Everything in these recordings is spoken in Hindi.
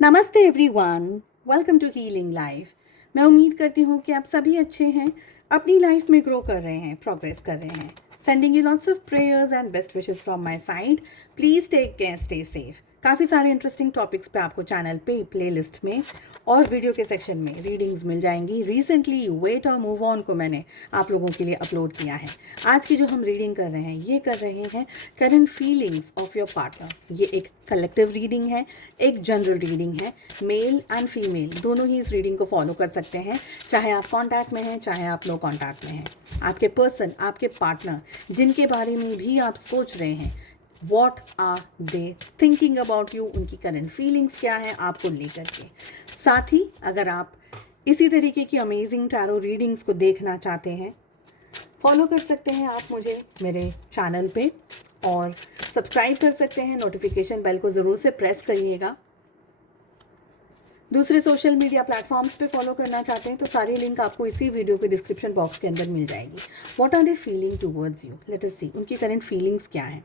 नमस्ते everyone, welcome to healing life. मैं उम्मीद करती हूँ कि आप सभी अच्छे हैं, अपनी लाइफ में ग्रो कर रहे हैं, प्रोग्रेस कर रहे हैं। Sending you lots of prayers and best wishes from my side. Please take care, stay safe. काफ़ी सारे इंटरेस्टिंग टॉपिक्स पे आपको चैनल पे प्लेलिस्ट में और वीडियो के सेक्शन में रीडिंग्स मिल जाएंगी। रिसेंटली वेट और मूव ऑन को मैंने आप लोगों के लिए अपलोड किया है। आज की जो हम रीडिंग कर रहे हैं ये कर रहे हैं current feelings of your partner. ये एक कलेक्टिव रीडिंग है, एक जनरल रीडिंग है। मेल एंड फीमेल दोनों ही इस रीडिंग को फॉलो कर सकते हैं, चाहे आप कॉन्टैक्ट में हैं चाहे आप नो कॉन्टैक्ट में हैं। आपके पर्सन, आपके पार्टनर जिनके बारे में भी आप सोच रहे हैं, what are they thinking about you, उनकी करंट फीलिंग्स क्या है आपको लेकर के। साथ ही अगर आप इसी तरीके की अमेजिंग टैरो रीडिंग्स को देखना चाहते हैं, फॉलो कर सकते हैं आप मुझे मेरे चैनल पे और सब्सक्राइब कर सकते हैं। नोटिफिकेशन बेल को ज़रूर से प्रेस करिएगा। दूसरे सोशल मीडिया प्लेटफॉर्म्स पे फॉलो करना चाहते हैं तो सारी लिंक आपको इसी वीडियो के डिस्क्रिप्शन बॉक्स के अंदर मिल जाएगी। What are they feeling towards you, let us see उनकी करंट फीलिंग्स क्या हैं।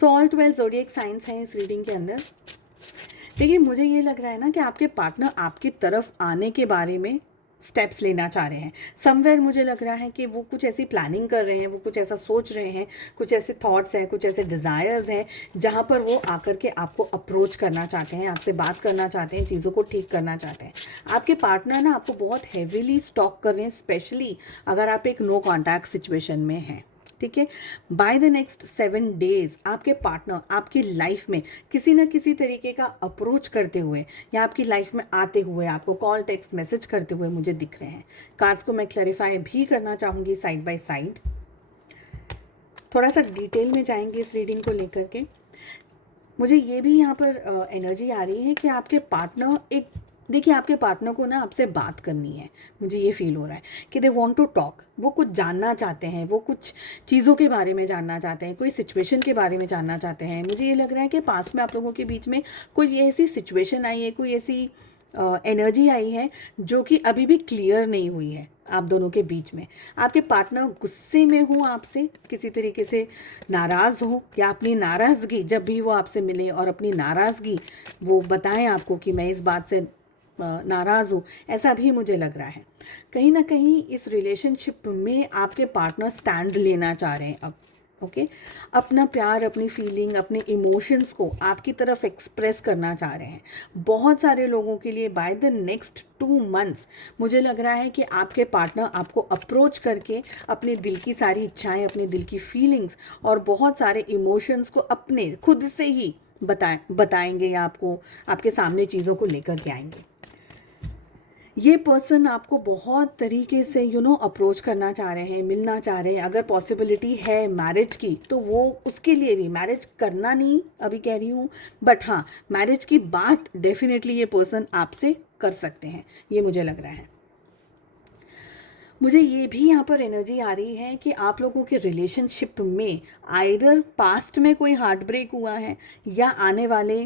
सो ऑल 12 ज़ोडिएक साइंस हैं इस रीडिंग के अंदर। देखिए, मुझे ये लग रहा है ना कि आपके पार्टनर आपकी तरफ आने के बारे में स्टेप्स लेना चाह रहे हैं। समवेयर मुझे लग रहा है कि वो कुछ ऐसी प्लानिंग कर रहे हैं, वो कुछ ऐसा सोच रहे हैं, कुछ ऐसे थॉट्स हैं, कुछ ऐसे डिज़ायर्स हैं जहाँ पर वो आकर के आपको अप्रोच करना चाहते हैं, आपसे बात करना चाहते हैं, चीज़ों को ठीक करना चाहते हैं। आपके पार्टनर ना आपको बहुत हैवीली स्टॉक कर रहे हैं, स्पेशली अगर आप एक नो कॉन्टैक्ट सिचुएशन में हैं। ठीक है, बाय द नेक्स्ट 7 डेज आपके पार्टनर आपकी लाइफ में किसी ना किसी तरीके का अप्रोच करते हुए या आपकी लाइफ में आते हुए, आपको कॉल, टेक्स्ट, मैसेज करते हुए मुझे दिख रहे हैं। कार्ड्स को मैं क्लैरिफाई भी करना चाहूँगी साइड बाय साइड, थोड़ा सा डिटेल में जाएंगे इस रीडिंग को लेकर के। मुझे ये भी यहाँ पर एनर्जी आ रही है कि आपके पार्टनर देखिए, आपके पार्टनर को ना आपसे बात करनी है। मुझे ये फील हो रहा है कि दे वांट टू टॉक, वो कुछ जानना चाहते हैं, वो कुछ चीज़ों के बारे में जानना चाहते हैं, कोई सिचुएशन के बारे में जानना चाहते हैं। मुझे ये लग रहा है कि पास में आप लोगों के बीच में कोई ऐसी सिचुएशन आई है, कोई ऐसी एनर्जी आई है जो कि अभी भी क्लियर नहीं हुई है आप दोनों के बीच में। आपके पार्टनर गुस्से में हो, आपसे किसी तरीके से नाराज़ हो, या अपनी नाराज़गी जब भी वो आपसे मिले और अपनी नाराज़गी वो बताएं आपको कि मैं इस बात से नाराज़ हूँ, ऐसा भी मुझे लग रहा है। कहीं ना कहीं इस रिलेशनशिप में आपके पार्टनर स्टैंड लेना चाह रहे हैं अब। ओके, अपना प्यार, अपनी फीलिंग, अपने इमोशंस को आपकी तरफ एक्सप्रेस करना चाह रहे हैं। बहुत सारे लोगों के लिए बाय द नेक्स्ट 2 मंथ्स मुझे लग रहा है कि आपके पार्टनर आपको अप्रोच करके अपने दिल की सारी इच्छाएं, अपने दिल की फीलिंग्स और बहुत सारे इमोशंस को अपने खुद से ही बताएंगे या आपको आपके सामने चीज़ों को लेकर के आएंगे। ये पर्सन आपको बहुत तरीके से अप्रोच करना चाह रहे हैं, मिलना चाह रहे हैं। अगर पॉसिबिलिटी है मैरिज की तो वो उसके लिए भी, मैरिज करना नहीं अभी कह रही हूँ, बट हाँ, मैरिज की बात डेफिनेटली ये पर्सन आपसे कर सकते हैं, ये मुझे लग रहा है। मुझे ये भी यहाँ पर एनर्जी आ रही है कि आप लोगों के रिलेशनशिप में आइदर पास्ट में कोई हार्ट ब्रेक हुआ है या आने वाले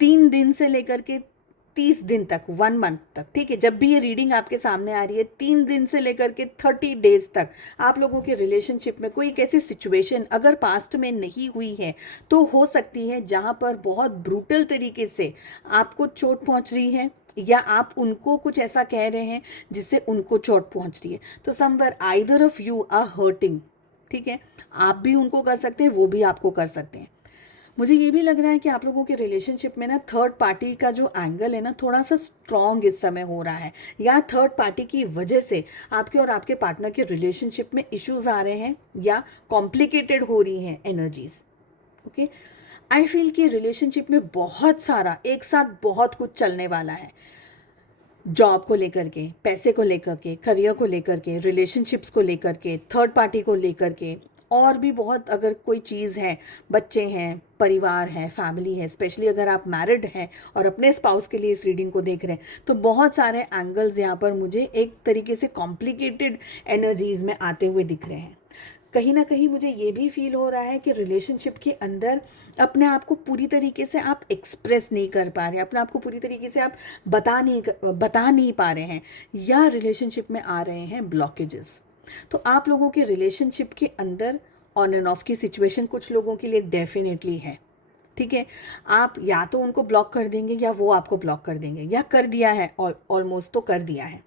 3 दिन से लेकर के 30 दिन तक, 1 मंथ तक। ठीक है, जब भी ये रीडिंग आपके सामने आ रही है, 3 दिन से लेकर के 30 डेज तक आप लोगों के रिलेशनशिप में कोई एक ऐसी सिचुएशन अगर पास्ट में नहीं हुई है तो हो सकती है जहाँ पर बहुत ब्रूटल तरीके से आपको चोट पहुँच रही है या आप उनको कुछ ऐसा कह रहे हैं जिससे उनको चोट पहुँच रही है। तो somewhere either of you are hurting. ठीक है, आप भी उनको कर सकते हैं, वो भी आपको कर सकते हैं। मुझे ये भी लग रहा है कि आप लोगों के रिलेशनशिप में ना थर्ड पार्टी का जो एंगल है ना थोड़ा सा स्ट्रॉन्ग इस समय हो रहा है, या थर्ड पार्टी की वजह से आपके और आपके पार्टनर के रिलेशनशिप में इश्यूज आ रहे हैं या कॉम्प्लिकेटेड हो रही हैं एनर्जीज। ओके, आई फील कि रिलेशनशिप में बहुत सारा एक साथ बहुत कुछ चलने वाला है। जॉब को लेकर के, पैसे को लेकर के, करियर को लेकर के, रिलेशनशिप्स को लेकर के, थर्ड पार्टी को लेकर के, और भी बहुत, अगर कोई चीज़ है, बच्चे हैं, परिवार है, फैमिली है, स्पेशली अगर आप मैरिड हैं और अपने स्पाउस के लिए इस रीडिंग को देख रहे हैं तो बहुत सारे एंगल्स यहाँ पर मुझे एक तरीके से कॉम्प्लिकेटेड एनर्जीज में आते हुए दिख रहे हैं। कहीं ना कहीं मुझे ये भी फील हो रहा है कि रिलेशनशिप के अंदर अपने आप को पूरी तरीके से आप एक्सप्रेस नहीं कर पा रहे हैं, अपने आप को पूरी तरीके से आप बता नहीं पा रहे हैं, या रिलेशनशिप में आ रहे हैं ब्लॉकेजेस। तो आप लोगों के रिलेशनशिप के अंदर ऑन एंड ऑफ की सिचुएशन कुछ लोगों के लिए डेफिनेटली है। ठीक है। आप या तो उनको ब्लॉक कर देंगे या वो आपको ब्लॉक कर देंगे, या कर दिया है, ऑलमोस्ट तो कर दिया है।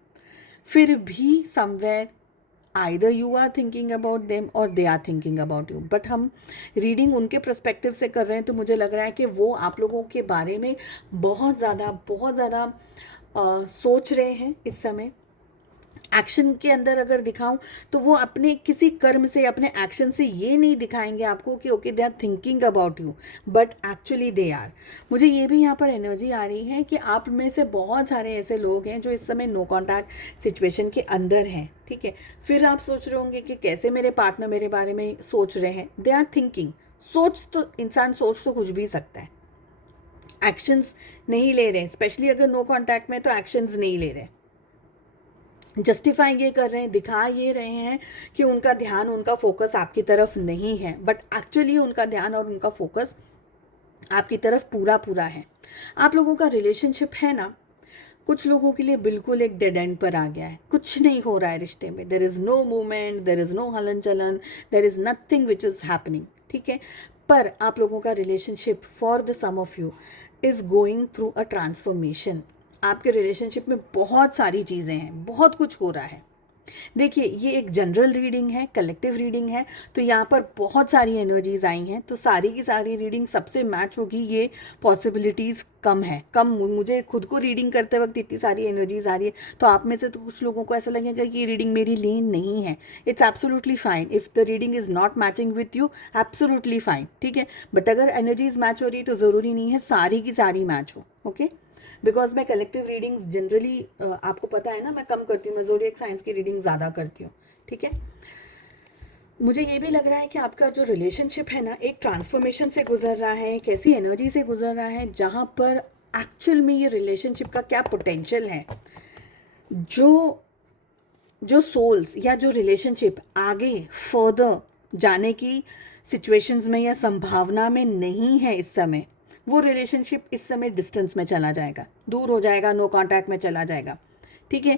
फिर भी somewhere either you are thinking about them और they are thinking about you, but हम रीडिंग उनके पर्सपेक्टिव से कर रहे हैं, तो मुझे लग रहा है कि वो आप लोगों के बारे में बहुत ज़्यादा सोच रहे हैं इस समय। एक्शन के अंदर अगर दिखाऊं तो वो अपने किसी कर्म से, अपने एक्शन से ये नहीं दिखाएंगे आपको कि okay they are thinking about you, but actually they are. मुझे ये भी यहाँ पर एनर्जी आ रही है कि आप में से बहुत सारे ऐसे लोग हैं जो इस समय नो कॉन्टैक्ट सिचुएशन के अंदर हैं, ठीक है। फिर आप सोच रहे होंगे कि कैसे मेरे पार्टनर मेरे बारे में सोच रहे हैं। They are thinking. सोच तो इंसान सोच तो कुछ भी सकता है, एक्शंस नहीं ले रहे, स्पेशली अगर नो कॉन्टैक्ट में तो एक्शंस नहीं ले रहे, जस्टिफाई ये कर रहे हैं, दिखा ये रहे हैं कि उनका ध्यान, उनका फोकस आपकी तरफ नहीं है, बट एक्चुअली उनका ध्यान और उनका फोकस आपकी तरफ पूरा है। आप लोगों का रिलेशनशिप है ना, कुछ लोगों के लिए बिल्कुल एक डेड एंड पर आ गया है, कुछ नहीं हो रहा है रिश्ते में। There is no movement, there is no हलन चलन, there is nothing which is happening, ठीक है। पर आप लोगों का relationship for the some of you is going through a transformation. आपके रिलेशनशिप में बहुत सारी चीज़ें हैं, बहुत कुछ हो रहा है। देखिए, ये एक जनरल रीडिंग है, कलेक्टिव रीडिंग है, तो यहाँ पर बहुत सारी एनर्जीज आई हैं, तो सारी की सारी रीडिंग सबसे मैच होगी, ये पॉसिबिलिटीज़ कम है। मुझे खुद को रीडिंग करते वक्त इतनी सारी एनर्जीज आ रही है, तो आप में से तो कुछ लोगों को ऐसा लगेगा कि ये रीडिंग मेरी लेन नहीं है। It's absolutely fine if the reading is not matching with you, absolutely fine, ठीक है। बट अगर एनर्जीज मैच हो रही है तो ज़रूरी नहीं है सारी की सारी मैच हो, ओके। बिकॉज मैं कलेक्टिव रीडिंग्स जनरली, आपको पता है ना, मैं कम करती हूँ, मैं ज़ोडिएक साइंस की रीडिंग ज़्यादा करती हूँ, ठीक है। मुझे ये भी लग रहा है कि आपका जो रिलेशनशिप है ना, एक ट्रांसफॉर्मेशन से गुजर रहा है, एक ऐसी एनर्जी से गुजर रहा है जहाँ पर एक्चुअल में ये रिलेशनशिप का क्या पोटेंशियल है। जो सोल्स या जो रिलेशनशिप आगे फर्दर जाने की सिचुएशंस में या संभावना में नहीं है इस समय, वो रिलेशनशिप इस समय डिस्टेंस में चला जाएगा, दूर हो जाएगा, नो कांटेक्ट में चला जाएगा, ठीक है।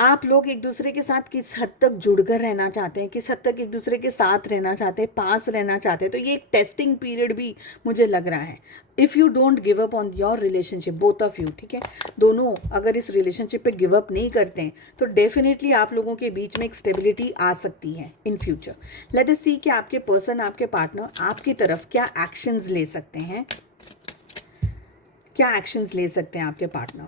आप लोग एक दूसरे के साथ किस हद तक जुड़कर रहना चाहते हैं, किस हद तक एक दूसरे के साथ रहना चाहते हैं, पास रहना चाहते हैं, तो ये एक टेस्टिंग पीरियड भी मुझे लग रहा है। If you don't give up on your relationship, both of you, ठीक है, दोनों अगर इस रिलेशनशिप पे गिव अप नहीं करते हैं तो डेफिनेटली आप लोगों के बीच में एक स्टेबिलिटी आ सकती है इन फ्यूचर। लेट अस सी कि आपके पर्सन, आपके पार्टनर आपकी तरफ क्या एक्शंस ले सकते हैं, क्या एक्शंस ले सकते हैं आपके पार्टनर।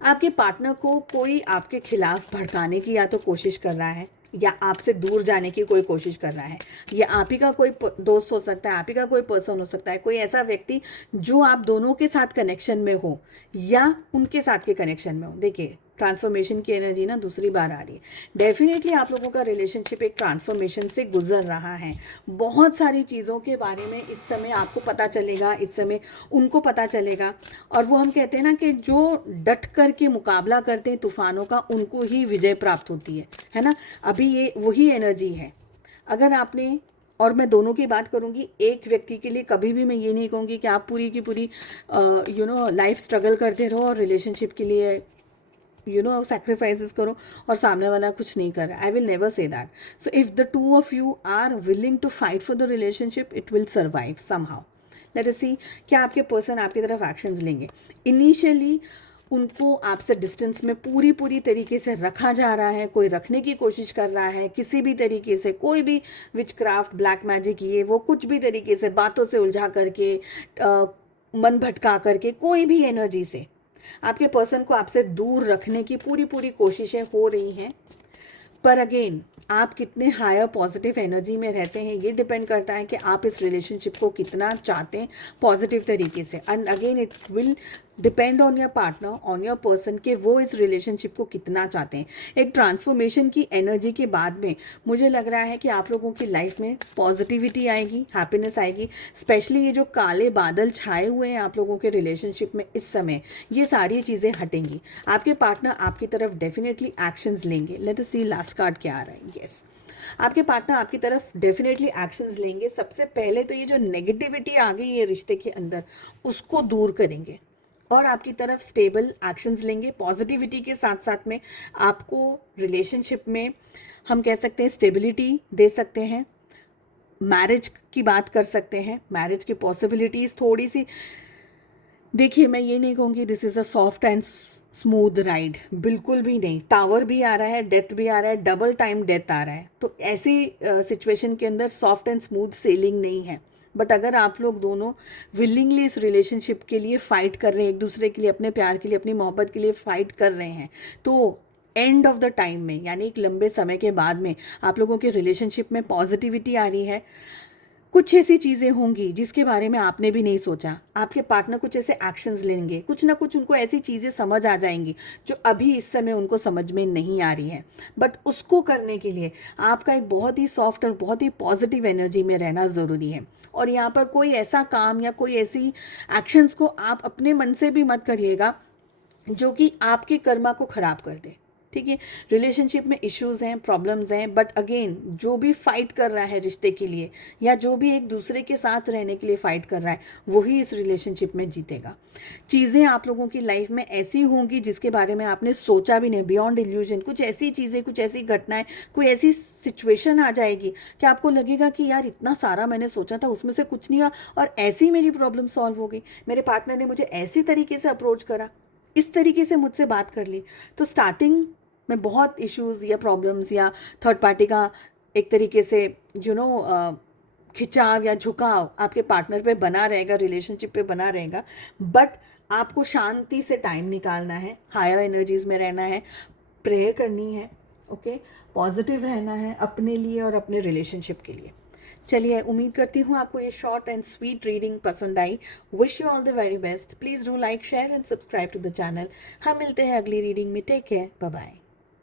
आपके पार्टनर को कोई आपके खिलाफ भड़काने की या तो कोशिश कर रहा है, या आपसे दूर जाने की कोई कोशिश कर रहा है। ये आप ही का कोई दोस्त हो सकता है, आप ही का कोई पर्सन हो सकता है, कोई ऐसा व्यक्ति जो आप दोनों के साथ कनेक्शन में हो या उनके साथ के कनेक्शन में हो। देखिए, ट्रांसफॉर्मेशन की एनर्जी ना दूसरी बार आ रही है। डेफिनेटली आप लोगों का रिलेशनशिप एक ट्रांसफॉर्मेशन से गुजर रहा है। बहुत सारी चीज़ों के बारे में इस समय आपको पता चलेगा, इस समय उनको पता चलेगा। और वो हम कहते हैं ना कि जो डट कर के मुकाबला करते हैं तूफानों का, उनको ही विजय प्राप्त होती है ना। अभी ये वही एनर्जी है। अगर आपने, और मैं दोनों की बात करूंगी, एक व्यक्ति के लिए कभी भी मैं ये नहीं कहूँगी कि आप पूरी की पूरी लाइफ स्ट्रगल करते रहो और रिलेशनशिप के लिए sacrifices करो और सामने वाला कुछ नहीं कर रहा। I will never say that. So if the two of you are willing to fight for the relationship, it will survive somehow. Let us see क्या आपके पर्सन आपकी तरफ एक्शंस लेंगे। इनिशियली उनको आपसे डिस्टेंस में पूरी तरीके से रखा जा रहा है, कोई रखने की कोशिश कर रहा है किसी भी तरीके से, कोई भी विचक्राफ्ट, ब्लैक मैजिक, ये वो कुछ भी तरीके से, बातों से उलझा करके, मन भटका करके, कोई भी एनर्जी से आपके पर्सन को आपसे दूर रखने की पूरी कोशिशें हो रही हैं। पर अगेन, आप कितने हायर पॉजिटिव एनर्जी में रहते हैं ये डिपेंड करता है कि आप इस रिलेशनशिप को कितना चाहते हैं पॉजिटिव तरीके से। And again it will depend on your partner, on your person, कि वो इस रिलेशनशिप को कितना चाहते हैं। एक ट्रांसफॉर्मेशन की एनर्जी के बाद में मुझे लग रहा है कि आप लोगों की लाइफ में पॉजिटिविटी आएगी, हैप्पीनेस आएगी। स्पेशली ये जो काले बादल छाए हुए हैं आप लोगों के रिलेशनशिप में इस समय, ये सारी चीज़ें हटेंगी। आपके पार्टनर आपकी तरफ डेफिनेटली एक्शंस लेंगे। लेट अस सी लास्ट कार्ड क्या आ रहा है। यस, आपके पार्टनर आपकी तरफ डेफिनेटली एक्शंस लेंगे। सबसे पहले तो ये जो नेगेटिविटी आ गई है रिश्ते के अंदर, उसको दूर करेंगे और आपकी तरफ स्टेबल एक्शंस लेंगे। पॉजिटिविटी के साथ साथ में आपको रिलेशनशिप में हम कह सकते हैं स्टेबिलिटी दे सकते हैं। मैरिज की बात कर सकते हैं, मैरिज की पॉसिबिलिटीज़ थोड़ी सी। देखिए, मैं ये नहीं कहूँगी this is a soft and smooth ride, बिल्कुल भी नहीं। टावर भी आ रहा है, डेथ भी आ रहा है, डबल टाइम डेथ आ रहा है, तो ऐसी सिचुएशन के अंदर सॉफ्ट एंड स्मूथ सेलिंग नहीं है। बट अगर आप लोग दोनों विलिंगली इस रिलेशनशिप के लिए फ़ाइट कर रहे हैं, एक दूसरे के लिए, अपने प्यार के लिए, अपनी मोहब्बत के लिए फ़ाइट कर रहे हैं, तो एंड ऑफ द टाइम में, यानी एक लंबे समय के बाद में, आप लोगों के रिलेशनशिप में पॉजिटिविटी आ रही है। कुछ ऐसी चीज़ें होंगी जिसके बारे में आपने भी नहीं सोचा, आपके पार्टनर कुछ ऐसे एक्शंस लेंगे, कुछ ना कुछ उनको ऐसी चीज़ें समझ आ जाएंगी जो अभी इस समय उनको समझ में नहीं आ रही हैं। बट उसको करने के लिए आपका एक बहुत ही सॉफ्ट और बहुत ही पॉजिटिव एनर्जी में रहना ज़रूरी है। और यहाँ पर कोई ऐसा काम या कोई ऐसी एक्शंस को आप अपने मन से भी मत करिएगा जो कि आपके कर्मा को ख़राब कर दे। ठीक है, रिलेशनशिप में इश्यूज हैं, प्रॉब्लम्स हैं, बट अगेन जो भी फाइट कर रहा है रिश्ते के लिए, या जो भी एक दूसरे के साथ रहने के लिए फाइट कर रहा है, वही इस रिलेशनशिप में जीतेगा। चीज़ें आप लोगों की लाइफ में ऐसी होंगी जिसके बारे में आपने सोचा भी नहीं, बियॉन्ड इल्यूजन, कुछ ऐसी चीज़ें, कुछ ऐसी घटनाएं, कोई ऐसी सिचुएशन आ जाएगी कि आपको लगेगा कि यार इतना सारा मैंने सोचा था, उसमें से कुछ नहीं हुआ, और ऐसी मेरी प्रॉब्लम सॉल्व हो गई, मेरे पार्टनर ने मुझे ऐसी तरीके से अप्रोच करा, इस तरीके से मुझसे बात कर ली। तो स्टार्टिंग में बहुत इश्यूज या प्रॉब्लम्स या थर्ड पार्टी का एक तरीके से खिंचाव या झुकाव आपके पार्टनर पे बना रहेगा, रिलेशनशिप पे बना रहेगा। बट आपको शांति से टाइम निकालना है, हायर एनर्जीज में रहना है, प्रेयर करनी है, ओके, पॉजिटिव रहना है अपने लिए और अपने रिलेशनशिप के लिए। चलिए, उम्मीद करती हूँ आपको ये शॉर्ट एंड स्वीट रीडिंग पसंद आई। Wish you all the very best. Please do like, share and subscribe to the channel. हम मिलते हैं अगली रीडिंग में। Take care, bye bye.